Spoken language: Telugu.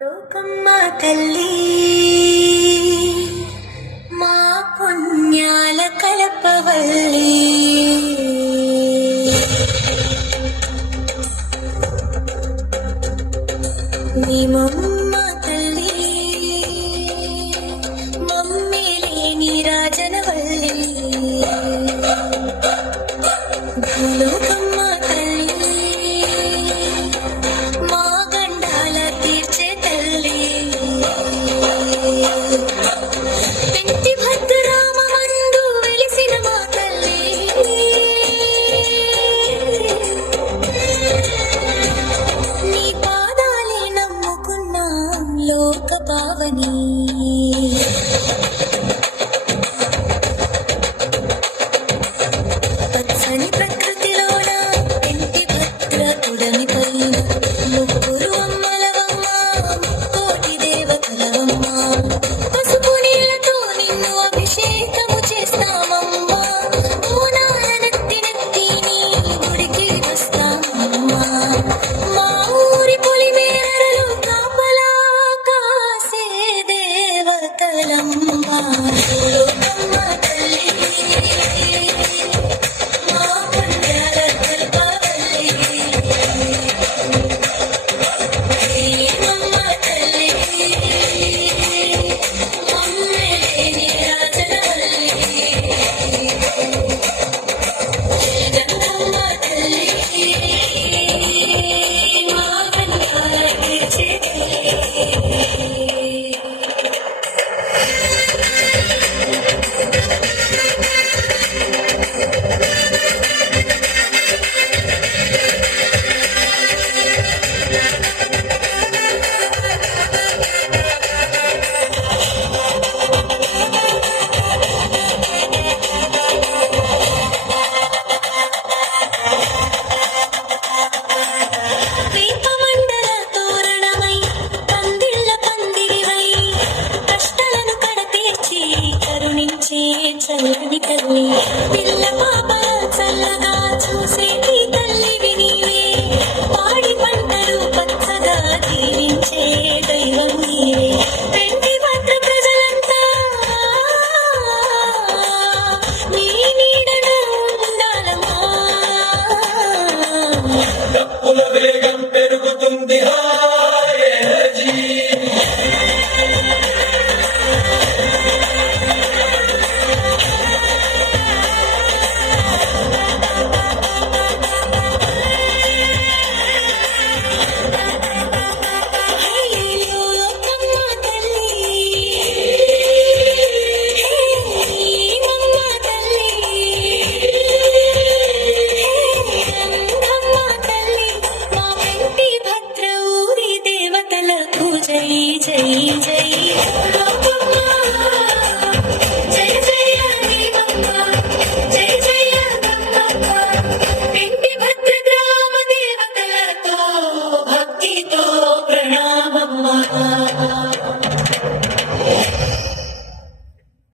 లోకమ్మ తల్లి మా పుణ్యాల కలపవల్లి మేమమ్మ తల్లి మమ్మీ లేని రాజనవల్లి లోకమ్మ తల్లి మా గండాల తీర్చే తల్లి పెంటి భద్రామ మందు వెలిసిన మా తల్లి నీ పాదాలే నమ్ముకున్నా లోక పావని పచ్చని ప్రకృతిలోన పెంటి భద్ర తుడమి పైన ముగ్గురు అమ్మలవమ్మ ముక్కోటి దేవతలవమ్మ పసుపు నీళ్ళతో నిన్ను అభిషేకము చేస్తామమ్మా మూనాల నెత్తి నెత్తి నీ గుడికి వస్తామమ్మా మా ఊరి పొలిమేరలో కాపలా కాసే దేవతలమ్మా లోకమ్మ తల్లి మా పుణ్యాల కల్పవల్లి మేమమ్మ తల్లి మమ్మే లేని రాజనవల్లి గంగమ్మ తల్లి మా గంగాల తీర్చే తల్లి. దీపమండల తోరణమై పందిళ్ళ పందిరివై కష్టాలను కడతీర్చి కరుణించే చల్లని తల్లి పిల్ల పాపల చల్లగా చూసే నీ తల్లివి నీవే పాడి పంటలు పచ్చగా జీవించే దైవం నీవే పెంటి భద్ర ప్రజలంతా నీ నీడన ఉండాలమ్మా డప్పుల వేగం పెరుగుతుంది హాయ్ ఎనర్జీ లోకమ్మ తల్లి మమ్మ తల్లి గంగమ్మ తల్లి మా పెంటి భద్ర ఊరి దేవతలకు జై జై జై లోకమ్మ